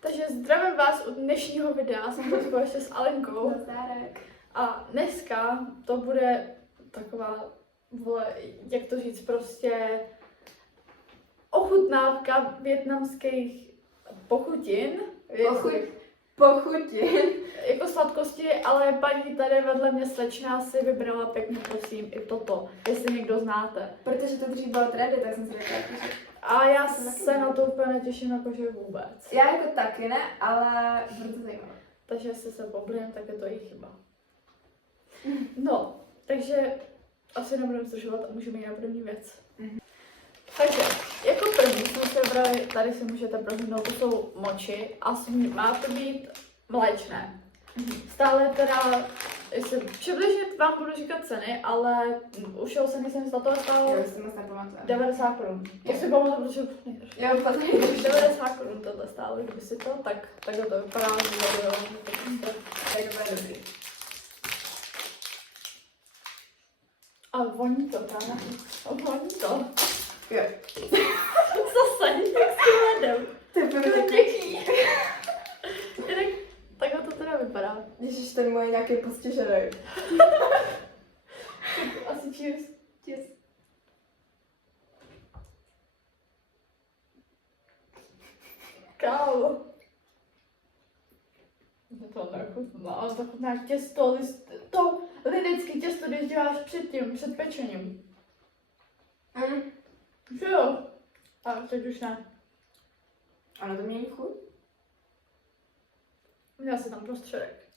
Takže zdravím vás u dnešního videa, jsem to společně s Alenkou. Nazdárek. A dneska to bude taková, jak to říct, prostě ochutnávka vietnamských pochutin. Pochutin. Jako sladkosti, ale paní tady vedle mě slečná si vybrala pěkně, prosím, i toto, jestli někdo znáte. Protože to dřív bylo trendy, tak jsem si řekla, že... A já se na to úplně netěším jakože vůbec. Já jako taky ne, ale bude to zajímavé. Takže jestli se poblím, tak je to její chyba. No, takže asi nebudeme zdržovat a můžeme jít na první věc. Takže, jako první jsme si vybrali, tady si můžete prohlídnout, to jsou moči a má to být mléčné. Stále teda, jestli přibližně vám budu říkat ceny, ale už se nejsem jistá, to stálo Jo, si moc nepamatuju. 90 korun. To si pamatuju, protože Jo, patrně. 90 korun tohle stálo, kdyby si to, tak to vypadá, že Tak to bude dobrý. a voní to, právě. Voní to. Jo. Zase, jak si vedem. To je To je první. pěkný. Takhle to teda vypadá. Ježiš, ten můj nějaký postižený. Asi cheers. Cheers. Kámo. To nechutná, ale to chutná těsto, to lidický těsto, když děláš před pečením. Že jo? A teď už ne. Ano, to mění chuť? Měla si tam prostředek.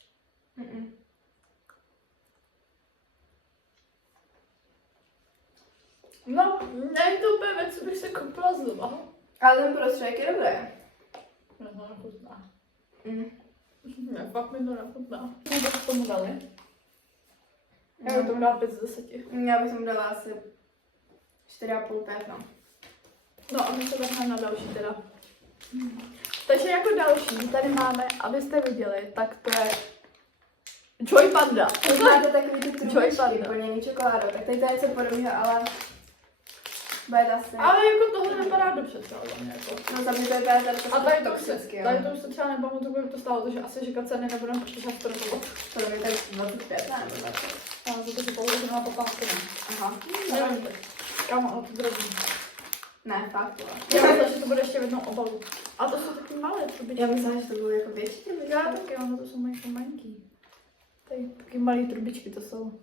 No, není to úplně věc, co bych se koupila znova. Ale ten prostředek je dobrý. No, to nechutná. Mm. Fakt mi to nechutná. No, tak tomu dali. Já bych tomu dala 5 z 10. Já bych tomu dala asi 4,5-5, no. No a my se vrhneme na další teda. Takže jako další tady máme, abyste viděli, tak to je Joy Panda. To máte takový ty Joy trubičky, Panda. plněný čokoládou, tak tady to je něco podobného, ale bude to asi... Ale jako tohle vypadá dobře třeba za mě jako. No za mě to je tady to A tady to už toxický, jo. tady to už se třeba nepamatuju, kolik to stálo, takže asi říkat ceny nebudeme, protože já to rozhodovat. To je tady 25, ne? Nebo 20. A za to si použiju na 15 korun. Aha. Nevím teď. Kámo, ale to drobný. Ne, fakt, jo. Já myslím, že to bude ještě v jednom obalu. A to jsou taky malé trubičky. Já myslela, že to bylo jako větší. Já taky, ono to jsou jako malinky. Tady taky malé trubičky to jsou.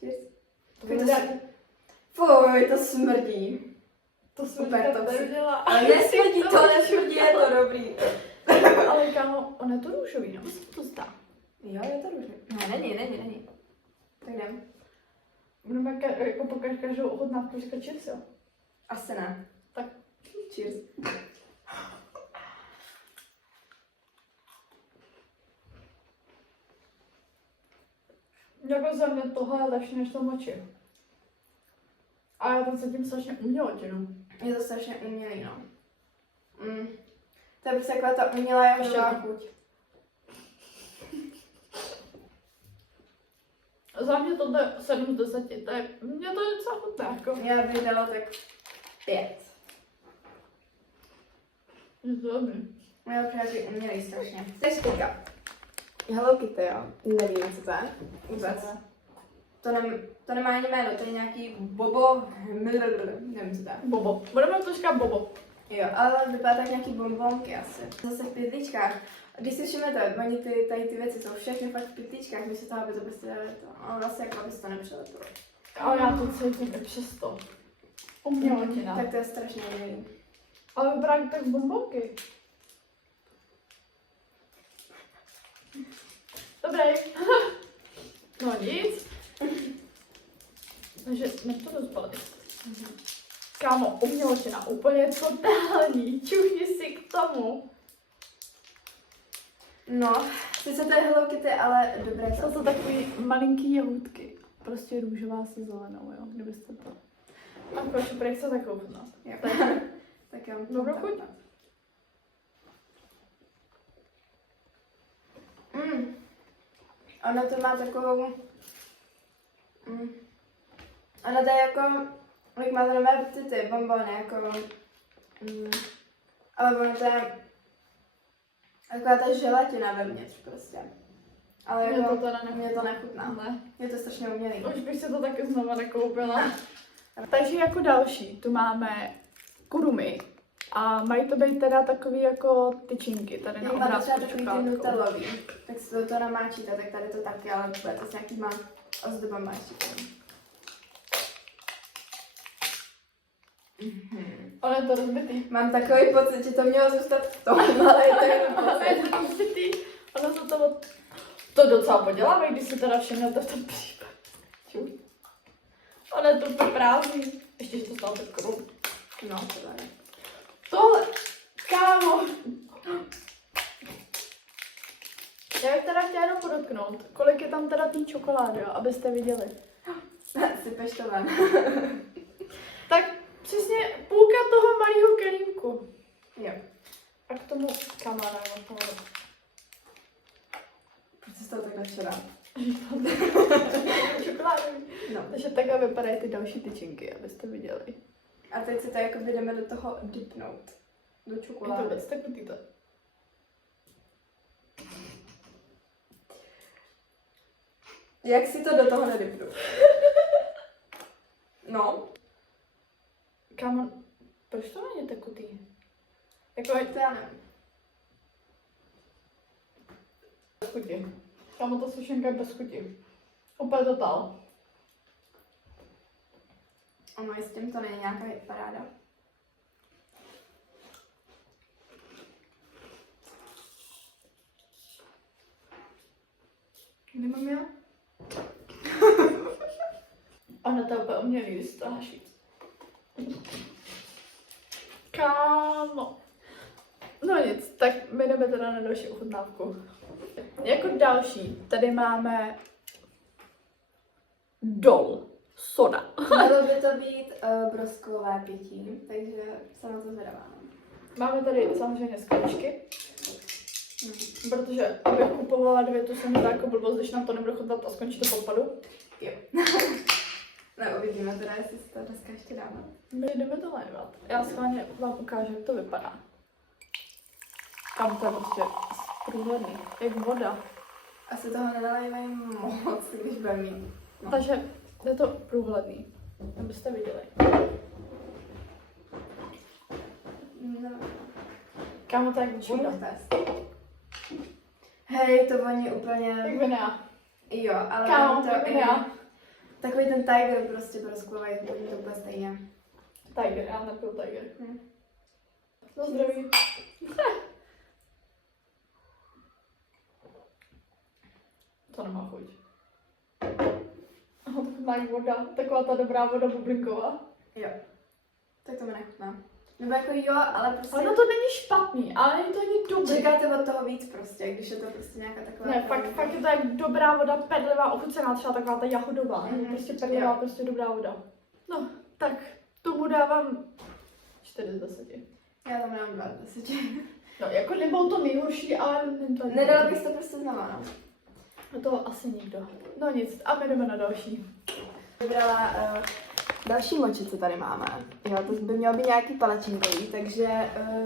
Cheers. To Fuj, to smrdí. To jsem Super, říkat to si- neviděla. Ale nesmrdí to, nesmrdí, je to dobrý. Ale kámo, ono je to růžový, nebo se to zdá? Jo, je to růžový. Ne, není. Tak jdem. Budeme jako po každou ochutnávku říkat cheers, jo? Asi ne. Tak. Cheers. Jako za mě tohle je lepší než to moči. A já tam cítím strašně umělotinu. Je to strašně umělý, no. To je prostě taková ta umělá jahodová Ještě chuť. Za mě to je 7 z 10, to je, mě to je docela chutné, jako. Já bych dala tak 5. Je to dobrý. Já přijatý umělý strašně. Teď teďka. Hello Kitty, jo. Nevím, co to je. Vůbec. To nemá ani jméno, to je nějaký Bobo, nevím, co to je. Bobo. Budeme to říkat Bobo. Jo, ale vypadá tak nějaký bonbonky asi. Zase v pytličkách. Když si všimnete, oni tady ty věci jsou všechny fakt v pytličkách, místo toho, aby to prostě, ale vlastně jako aby se to nepřelepilo. Ale já to cítím i přesto. Umělotina. Tak to je strašně umělý. Ale vypadá tak bonbonky. Dobrý. No nic. Takže nech to rozbalit. Kámo, umělotina, úplně totální. Čuchni si k tomu. No, sice to je Hello Kitty, ale dobré Jsou to takový malinký jahůdky. Prostě růžová se zelenou, jo, kdybyste to. A proč prý chcete kouknout? Jo. Tak jo. Dobrou chuť. Ono to má takovou... Ono to je jako... Jak máte nové ty bonbony, jako... Ale ono to je Taková ta želatina vevnitř prostě. Ale Mě jako, to teda mě to nechutná. Ne. Je to strašně umělý. Už bych se to taky znova nekoupila. Takže jako další tu máme kurumy. A mají to být teda takový jako tyčinky, tady na Jak máte obrázku třeba s takový ty čokoládkou. nutellový, tak si to namáčíte, tak tady to taky, ale bude to s nějakýma ozdobama ještě. Ono je to rozbitý. Mám takový pocit, že to mělo zůstat v tom, ale je to jenom Ono je pocit. to rozbitý. Ono se to docela podělávají, když si teda všimnete v tom případě. Ču. Ono je to úplně prázdný. Ještě to stalo tak korun. No, to je. Tohle, kámo. Já bych teda chtěla jenom podotknout, kolik je tam teda té čokolády, jo, abyste viděli. Sypeš to ven. Tak přesně půlka toho malého kelímku. Jo. A k tomu kamaráda. Proč jsi to takhle včera? Čokoládový. No. Takže takhle vypadají ty další tyčinky, abyste viděli. A teď si to jako jdeme do toho dipnout. Do Je to čokolády. vůbec takový to. Jak si to do toho nedipnu? No. Kámo, proč to není tekutý? Jako To já nevím. bez chuti. Kámo, ta sušenka je bez chuti. Úplně totál. Ono, s tím to není nějaká paráda. Nemám já? Ono to je úplně umělý, strášit. Kámo. No nic, tak my jdeme teda na další ochutnávku. Jako další tady máme Dol soda. Mělo by to být broskové pití, takže jsem na to zvědavá. Máme tady samozřejmě skleničky, protože abych kupovala dvě, to se mi zdá jako blbost, když nám to nebude chutnat a skončí to v odpadu. Jo. No, uvidíme teda, jestli si to dneska ještě dáme. My jdeme to lévat. Já schválně vám ukážu, jak to vypadá. Tam to je prostě průhledný, jak voda. Asi toho nedalejme moc, když bude mít. No. Takže je to průhledný, abyste viděli. No. Kámo, to je jak voda. Čumuk test. Hej, to voní úplně... Jak vina. Jo, ale Kámo, to jak i... vina. Takový ten tiger prostě brosklový, voní to úplně stejně. Tiger, já nepiju Tiger. Hm. Na zdraví. To nemá chuť. To má jak voda, taková ta dobrá voda bublinková. Jo. Tak to mi nechutná. Nebo jako jo, ale prostě... Ono to není špatný, ale není to ani dobrý. Čekáte od toho víc prostě, když je to prostě nějaká taková... Ne, fakt je to jak dobrá voda, perlivá, ochucená, třeba taková ta jahodová. Mhm. Prostě perlivá, Jo. prostě dobrá voda. No, tak tomu dávám 4 z 10. Já tam dám 2 z 10. No, jako nebylo to nejhorší, ale není to Nedala bys to prostě znova, no. No to asi nikdo. No nic, a my jdeme na další. Vybrala další moči, co tady máme. Jo, to by mělo být nějaký palačinkový, takže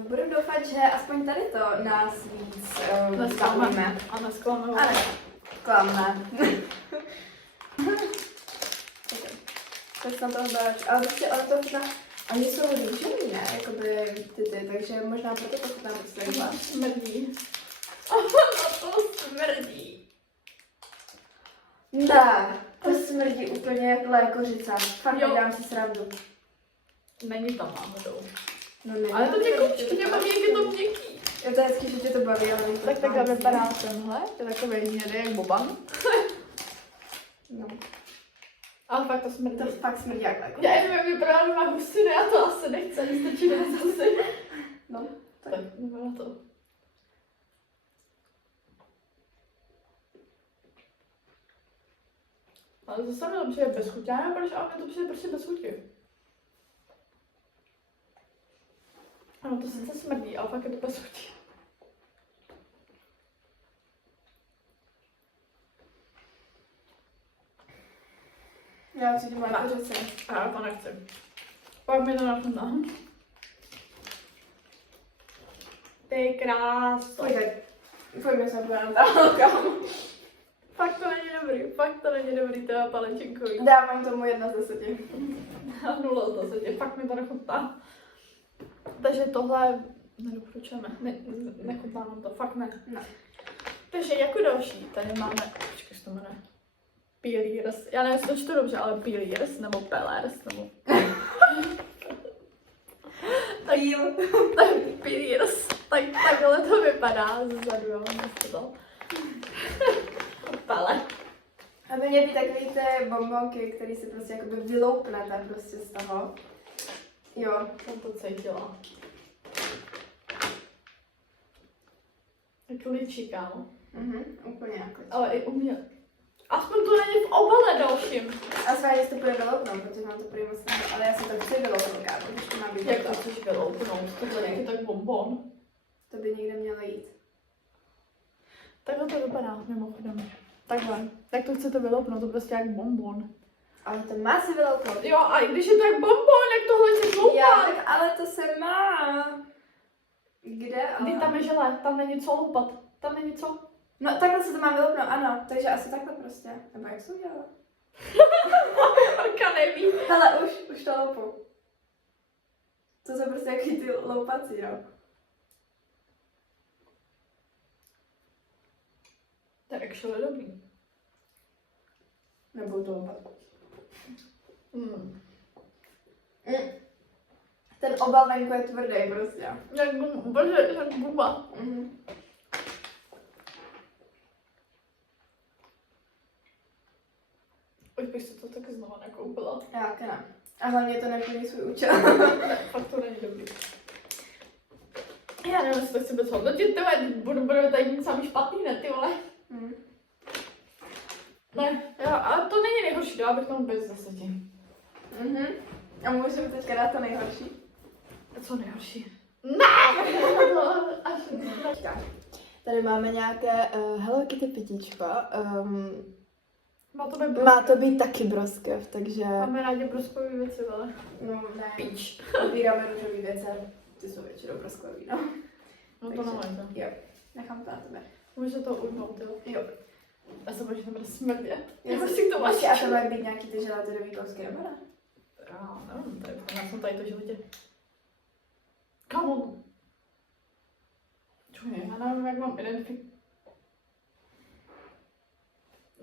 budu doufat, že aspoň tady to nás víc zaujme. A nesklame. Ale klamne. Tak jsem toho byla, ale prostě ono to chutná, oni jsou růžový, ne, jakoby ty, takže možná proto to chutná moc takhle. Smrdí. To smrdí. Ne, to smrdí úplně jak lékořica. Fakt Jo. nedám si srandu. Není tam náhodou. No, ne, Ale to ty kučky, nemám, jak je to měkký. Je to hezký, že tě to baví, ale Tak takhle vypadá tenhle, je takový hnědý jak boban. No. Ale fakt to smrdí. To fakt smrdí jak lékořica. Já nevím, jak vypadá doma hustiny, já to asi nechci, ani stačí na zase. No, Tak, jdeme na to. Ale to se mi to přijde bez chutě, já nevím proč, ale mě to přijde prostě bez chutě. Ano, to sice smrdí, ale fakt je to bez chutě. já cítím lékořici. A já to nechci. Pak mi to nachutná. Ty krásno. Pojď, Pojďme se podívat na kámo. Fakt to není dobrý, to je palečinkový. Dávám tomu 1 z 10. 0 z 10, fakt mi to nechutná. Takže tohle nedoporučujeme, nechutná nám to, fakt ne. No. Takže jako další, tady máme, počkej, se to jmenuje, Peelers, já nevím, jestli to čtu dobře, ale Peelers, nebo Pellers, nebo... Peelers, tak takhle to vypadá zezadu, jo, nechci to. Pele. A by mě být takový ty bonbonky, který si prostě jakoby vyloupnete prostě z toho. Jo. Jsem to cítila. Jak ličí, kámo. Úplně jako. Ale i u mě. Aspoň to není v obale dalším. A své to bude vyloupnout, protože mám to prý moc ne, ale já si to chci vyloupnout, kámo, když to má být. Jak to chceš vyloupnout? Tohle je tak bonbon. To by někde mělo jít. Takhle to vypadá, mimochodem. Takhle. Tak to chcete vyloupnout, to prostě jak bonbon. Ale to má si vyloupnout. Jo, a i když je to jak bonbon, jak tohle se sloupá. Já, tak ale to se má. Kde? Ale... Kdy tam je želé, tam není co loupat. Tam není co. No takhle se to má vyloupnout, ano. Takže asi takhle prostě. Nebo jak se udělala? Marka neví. Hele, už to loupu. To jsou prostě jaký ty loupací, no. To je actually dobrý. Nebudu to loupat. Ten obal venku je tvrdý prostě. Jak guba. Už bych si to tak znova nekoupila. Já ne. A hlavně to neplní svůj účel. Fakt to není dobrý. Já nevím, jestli to chci bez hodnotit, ty vole, budu tady mít samý špatný, ne, ty vole. Ne, jo, ale to není nejhorší, dala bych tomu bez 10. A můžeme teďka dát to nejhorší. Co nejhorší? Ne! Tady máme nějaké Hello Kitty pitíčko. Má To být taky broskev, takže... Máme rádi broskový věci, ale... No ne. Píč. Odbíráme růžový věci, ty jsou většinou broskový, no. No to nemojte. Jo, nechám to na tebe. Může to ujmout, jo? Jo. Já se bojím, že to bude smrdět. Já Já si si to máš. a to mají být nějaký ty želatinový kousky, nebo ne? Já nevím, já jsem tady to životě. Kamo? Čuji, já nevím, jak mám identifikovat.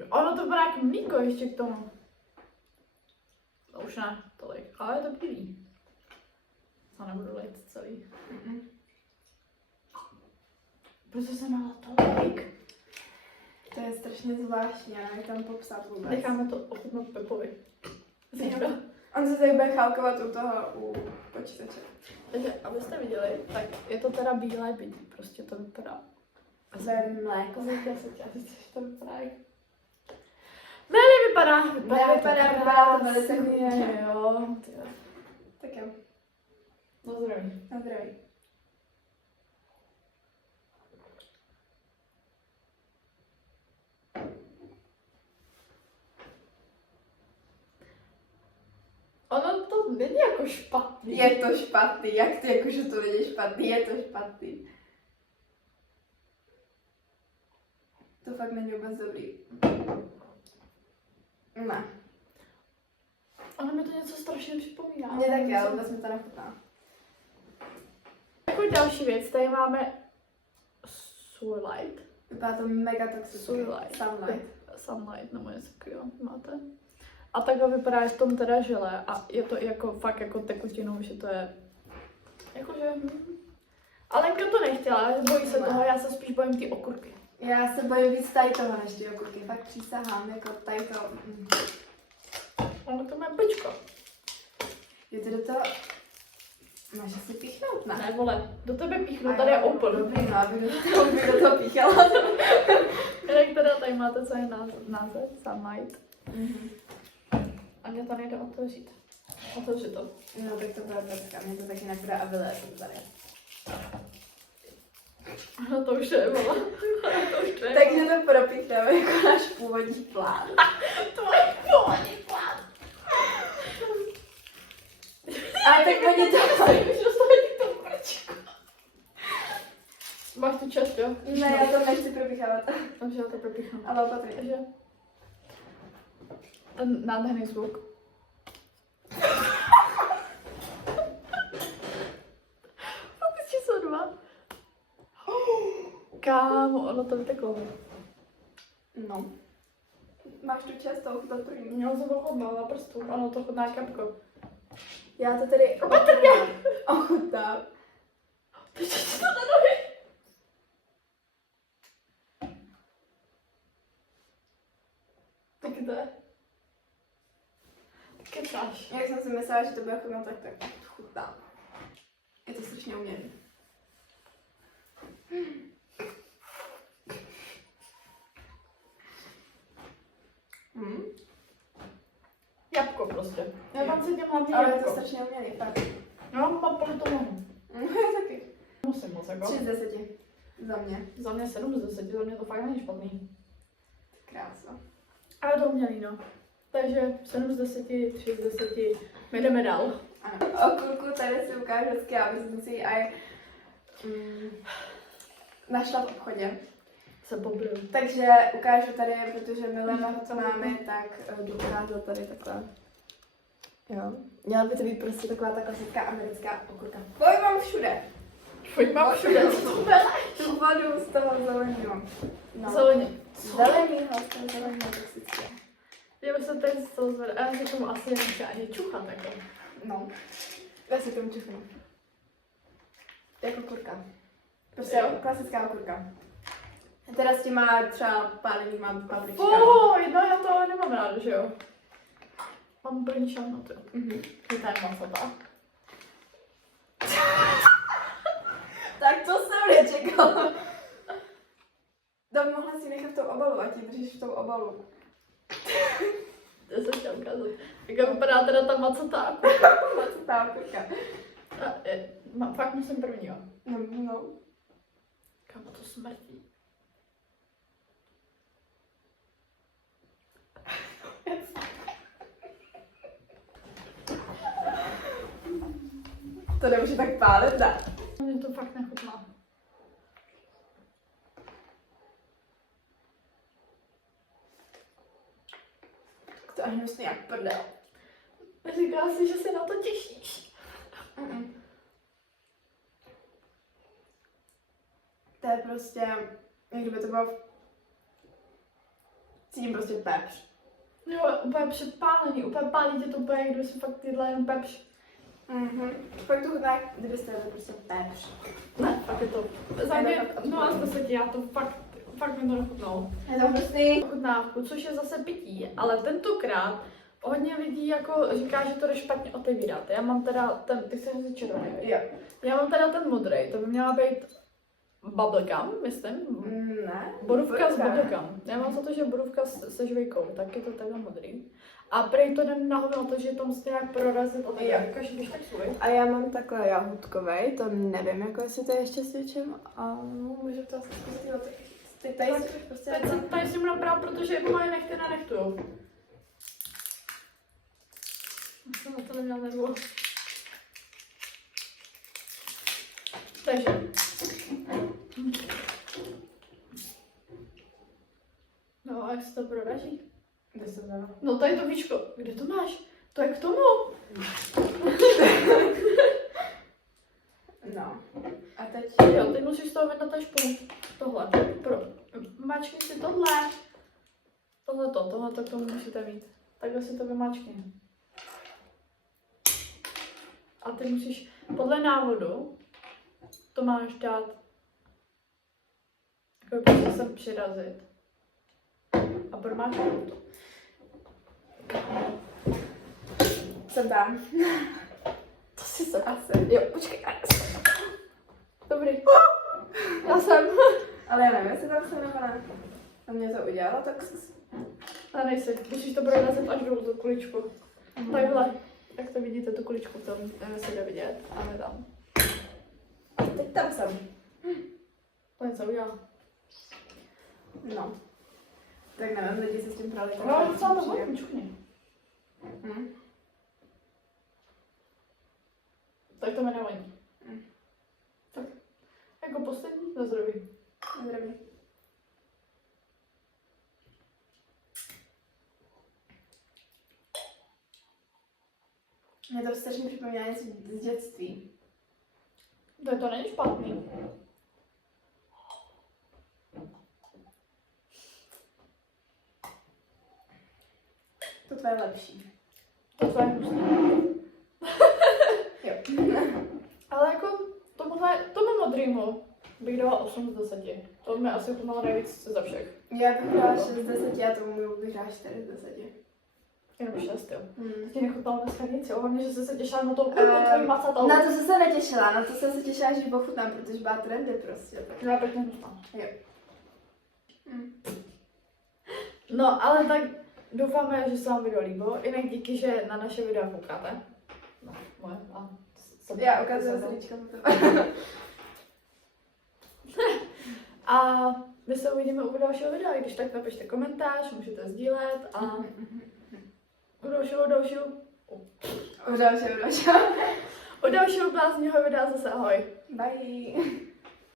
Ono to vypadá jak mlíko ještě k tomu. No už ne tolik, ale je to bílý. To nebudu lejt celý. Proč se nala tolik? To je strašně zvláštní, já nevím tam popsat vůbec. Necháme to ochutnat Pepovi. On se tady bude chalkovat u toho, u počítače. Takže, abyste viděli, tak je to teda bílé pití, prostě to vypadá. To je mléko. Já se to vypadá jak... Nevypadá Vypadá to velice chutně. Jo, Tak jo, na zdraví. na zdraví. Ono to není jako špatný. Je to špatný, jak ty jakože to není špatný, je to špatný. To fakt není vůbec dobrý. Ne. Ono mi to něco strašně připomíná. Mně taky, ale vůbec mi to nechutná. Jako další věc, tady máme Sunlight. Vypadá to mega toxické. Sunlight. Sunlight. Sunlight, nebo něco takového máte. A takhle vypadá v tom teda žele a je to jako fakt jako tekutinou, že to je jakože... Alenka to nechtěla, bojí se toho, já se spíš bojím ty okurky. Já se bojím víc tady toho než ty okurky, fakt přísahám, jako tady to. Ono to má pečko. Je to do toho... Máš asi píchnout, ne? Ne, vole, do tebe píchnu, tady je open. Dobrý, no, aby do toho píchala. Jak teda tady máte celý název, Sunlight. A mě to nejde otevřít. Otevři to. No, tak to bude pecka, mě to taky nebude a vylézu tady. No to už je, vole. To už je. Takže to propíchneme jako náš původní plán. Tvoj původní plán. Ale tak oni to... Už dostali to prčku. Máš tu čest, jo? Ne, já to nechci propíchávat. Takže já to propíchnu. Ale opatrně. Takže ten nádherný zvuk. Fokus číslo 2. Kámo, ono to vyteklo. No. Máš tu čest to ochutnat první. Měla jsem to chutnat na prstu. Ano, to chutná kapko. Já to tedy Opatrně! ochutnám. Teď to na nohy. Taky to je. Kecáš. Jak jsem si myslela, že to bude chutnat, tak chutnám. Je to strašně umělý. Jabko prostě. Já tam cítím hlavně Ale je to jabko. strašně umělý, fakt. Já mám politou nohu. Já taky. Musím moc jako. 3 z 10. Za mě. Za mě 7 z 10, za mě to fakt není špatný. Krása. Ale to umělý, no. Takže 7 z 10, 3 z 10, my jdeme dál. Ano. Okurku tady si ukážu hezky, aby jsem si ji aj našla v obchodě. Se pobliju. Takže ukážu tady, protože milujeme ho, co máme, tak jdu ukázat tady takhle. Jo. Měla by to být prostě taková ta klasická americká okurka. Boj mám všude. Pojď mám všude, co to bude? Tu vodu z toho zeleného. No. Zeleně. Zelenýho, z toho zeleného toxické. Já bych se teď z toho zvedla, já se tomu asi nechci ani čuchat jako. No. Já si tomu čuchnu. Jako kurka. Prostě klasická okurka. Teda s tím má třeba pálení, mám paprička. No já to nemám ráda, že jo. Mám první šalnotu. Je tady masota. Tak to jsem nečekala. Mohla si nechat v tou obalu, ať ji držíš v tou obalu. To jsem chtěla ukázat. Jak vypadá teda ta macota. Macetá okurka. Fakt musím první, jo. No. Kámo, to smrtí. To nemůže tak pálit, ne? Mně to fakt nechutná. To je hnusný jak prdel. Říkala si, že se na to těšíš. To je prostě, jak kdyby to bylo, cítím prostě pepř. Jo, úplně předpálení, úplně pálí tě to úplně, jak kdyby si fakt jedla jenom pepř. Fakt to chutná, kdybyste jedli prostě pepř. Ne, fakt je to. Za mě, no a z 10, já to fakt mi to nechutnalo. Je to hnusný. Chutnávku, což je zase pití, ale tentokrát hodně lidí jako říká, že to jde špatně otevírat. Já mám teda ten, ty chceš říct červený, Jo. já mám teda ten modrý, to by měla být bubblegum, myslím. Ne. Borůvka s bubblegum. Já mám za to, že borůvka se žvejkou, tak je to takhle modrý. A prej to jde na hovno, to, že to musí nějak prorazit od Jo. každý když tak svůj. A já mám takhle jahůdkovej, to nevím, jako jestli to je ještě s něčím, a můžu to asi zkusit, ty tady si prostě Tady si mu nabrát, protože jako moje nechty na nechtujou. Už jsem na to neměla nervu. Takže. No a jak se to proraží? Kde jsem dala? No tady to víčko. Kde to máš? To je k tomu. No. A teď? Jo, ty musíš z toho vydat ten špunt. Tohle. Mačkni si tohle. Tohle k tomu musíte mít. Takhle si to vymačkni. A ty musíš podle návodu to máš dát jako prostě sem přirazit. A promáčknout to. Jsem tam. To si se. Asi. Jo, počkej. Dobrý. Já jsem. Ale já nevím, jestli tam jsem nebo ne. A mě to udělalo, tak... A nejsi. Musíš to prorazit až dolů, tu kuličku. Takhle. Jak to vidíte, tu kuličku v tom, nevím, jestli jde vidět. A my tam. Teď tam jsem. To něco udělá. No. Tak nevím, lidi se s tím prali. No, docela to hodně, čukni. Tak to mi nevoní. Tak Jako poslední? Na zdraví. Zdraví. Mě to strašně připomíná něco z dětství. To není špatný. To tvoje je lepší. To je hustý. Jo. Ale jako tomu modrýmu bych dala 8 z 10. To mi asi chutnalo nejvíc ze všech. Já bych dala 6 z 10 a tomu bych dala 4 z 10. Jenom 6, jo. Hmm. To ti nechutnalo dneska nic, jo? Hlavně, že jsi se těšila na to tvojí macatou. Na to jsem se netěšila, na to jsem se těšila, že ji pochutnám, protože byla trendy prostě. Tak. Já bych nechutnala. Jo. Hmm. No, ale tak doufáme, že se vám video líbilo. Jinak díky, že na naše videa koukáte. No, moje. A Já ukazuju srdíčko na to. A my se uvidíme u dalšího videa. Když tak napište komentář, můžete sdílet a u dalšího blázního videa zase ahoj. Bye.